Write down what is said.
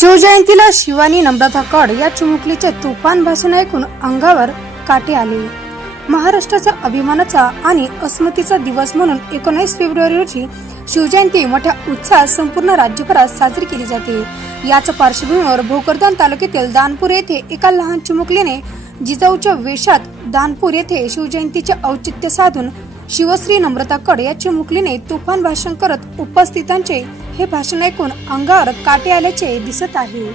शिवजयंतीला शिवानी नम्रता कड या चिमुकलीचे तुफान भाषण ऐकून अंगावर काटे आले. महाराष्ट्राचा अभिमानाचा आणि अस्मतीचा दिवस म्हणून एकोणीस फेब्रुवारी रोजी शिवजयंती मोठ्या उत्साहात संपूर्ण राज्यभरात साजरी केली जाते. याच पार्श्वभूमीवर भोकरदान तालुक्यातील दानपूर येथे एका लहान चिमुकलीने जिजाऊच्या वेशात दानपूर येथे शिवजयंतीचे औचित्य साधून शिवश्री नम्रता कड या चिमुकलीने तुफान भाषण करत उपस्थितांचे हे भाषण ऐकून अंगावर काटे आल्याचे दिसत आहे.